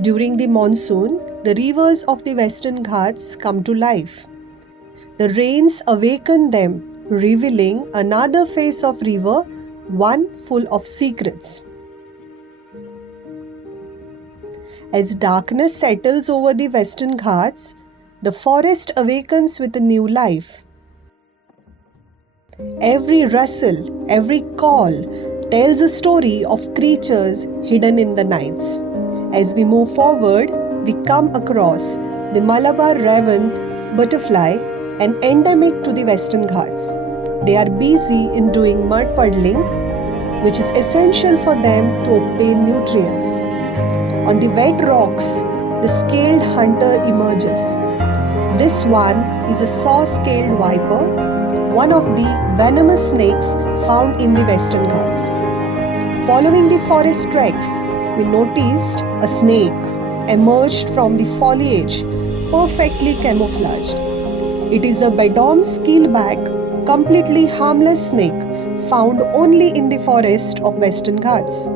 During the monsoon, the rivers of the Western Ghats come to life. The rains awaken them, revealing another face of river, one full of secrets. As darkness settles over the Western Ghats, the forest awakens with a new life. Every rustle, every call tells a story of creatures hidden in the nights. As we move forward, we come across the Malabar raven butterfly, an endemic to the Western Ghats. They are busy in doing mud puddling, which is essential for them to obtain nutrients. On the wet rocks, the scaled hunter emerges. This one is a saw-scaled viper, one of the venomous snakes found in the Western Ghats. Following the forest tracks, we noticed a snake emerged from the foliage, perfectly camouflaged. It is a Bedouin keelback, completely harmless snake found only in the forest of Western Ghats.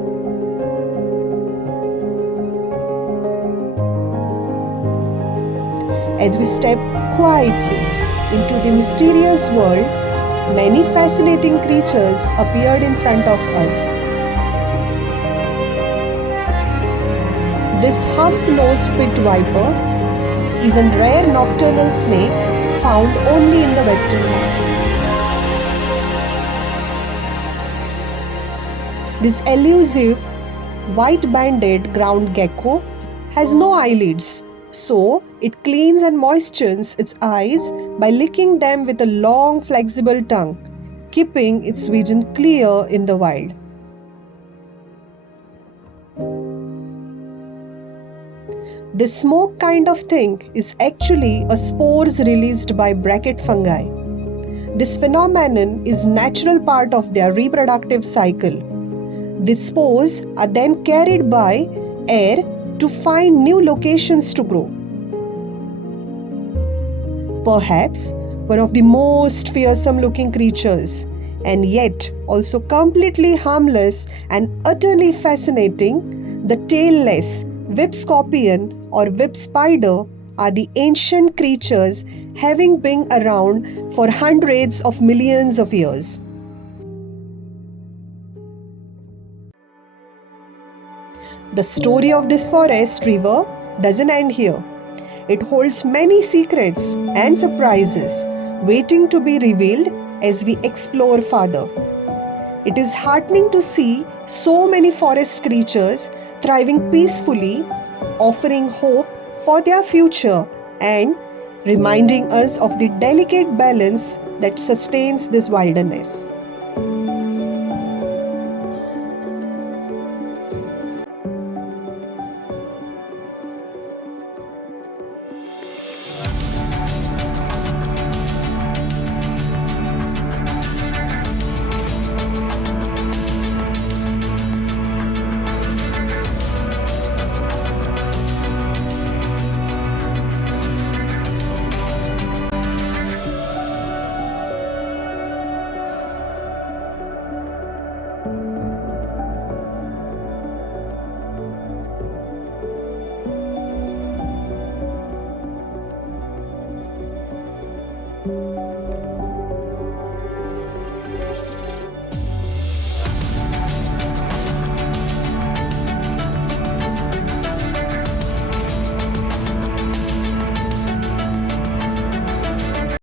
As we step quietly into the mysterious world, many fascinating creatures appeared in front of us. This hump-nosed pit viper is a rare nocturnal snake found only in the Western Ghats. This elusive white-banded ground gecko has no eyelids, so it cleans and moistens its eyes by licking them with a long, flexible tongue, keeping its vision clear in the wild. This smoke kind of thing is actually a spores released by bracket fungi. This phenomenon is natural part of their reproductive cycle. These spores are then carried by air to find new locations to grow. Perhaps one of the most fearsome looking creatures, and yet also completely harmless and utterly fascinating, the tailless whip scorpion or whip spider are the ancient creatures having been around for hundreds of millions of years. The story of this forest river doesn't end here. It holds many secrets and surprises waiting to be revealed as we explore further. It is heartening to see so many forest creatures thriving peacefully, offering hope for their future and reminding us of the delicate balance that sustains this wilderness.